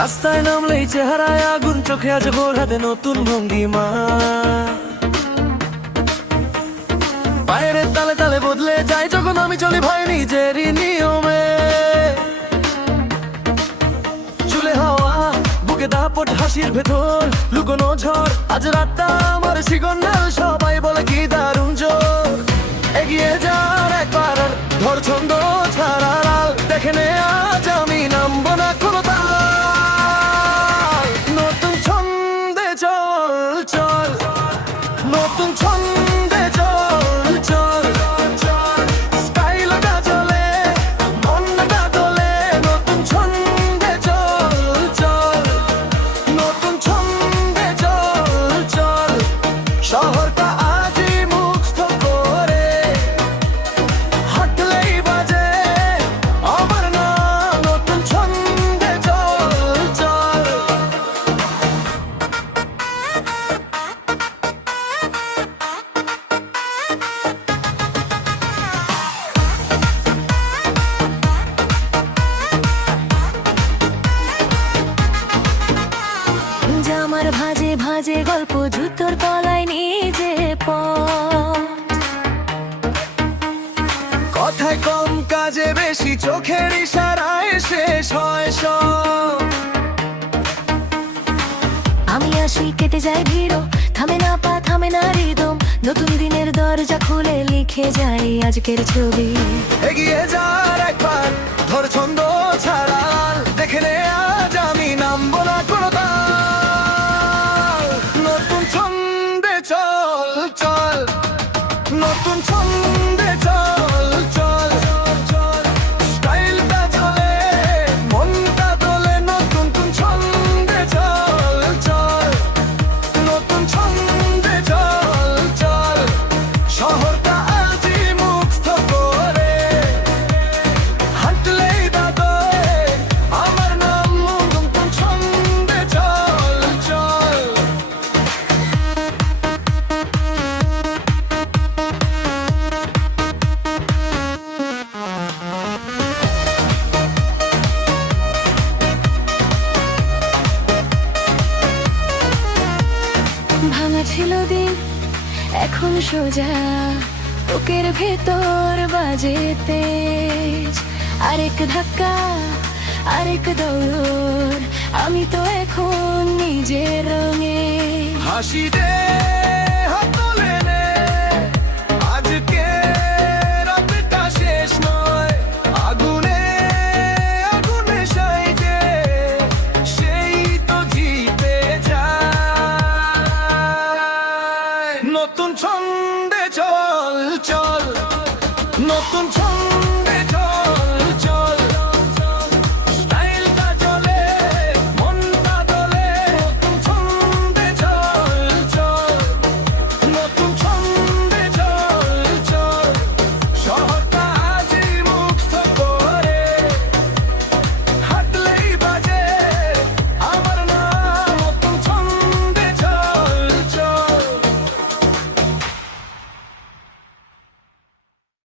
রাস্তায় নামলেই চেহারায় আগুন, চোখে আছে ভোর, হাতে নতুন ভঙ্গিমা। পায়ের তালে তালে বদলে যায় যখন আমি চলি ভাই নিজেরই নিয়মে। চুলে হাওয়া, বুকে দাপট, হাসির ভেতর লুকোনো ঝড়। আজ রাতটা আমার শিকন্ডাল, সবাই বলে কি দারুণ জোর। এগিয়ে যার একবার আর ধর ছন্দ ছাড়া লাল, দেখে নে আজ আমি নামবো না কোনো তাল। নতুন ছন্দে চল চল, নতুন ছন্দে চল চল, স্টাইলটা চলে মনটা তোলে। নতুন ছন্দে চল চল, নতুন ছন্দে চল চল, শহরটা আজই মুক্ত করে হাঁটলেই বাজে আমার নাম। নতুন ছন্দে চল চল। জামার ভাজে ভাজে গল্প, জুতোর তলায় নিজে পথ। কথায় কম কাজে বেশি, চোখের ইশারায় শেষ হয় সব। আমি আসি কেটে যাই ভিড়, থামে না পা থামে না রিদম। নতুন দিনের দরজা খুলে লিখে যাই আজকের ছবি। এগিয়ে যার একবার ধর ছন্দ ছাড়া লাল, দেখে নে আজ আমি নামবো না কোনো তাল। নতুন ছন্দে চল চল, নতুন ছন্দে চল চল, স্টাইলটা চলে মনটা তোলে। নতুন ছন্দে চল চল, নতুন ছন্দে চল চল, শহরটা আজই মুক্ত করে হাঁটলেই বাজে আমার নাম। নতুন ছন্দে চল চল। ভাঙা ছিল দিন এখন সোজা, বুকের ভেতর বাজে তেজ। আরেক ধাক্কা আরেক দৌড়, আমি তো এখন নিজের রঙে। হাসি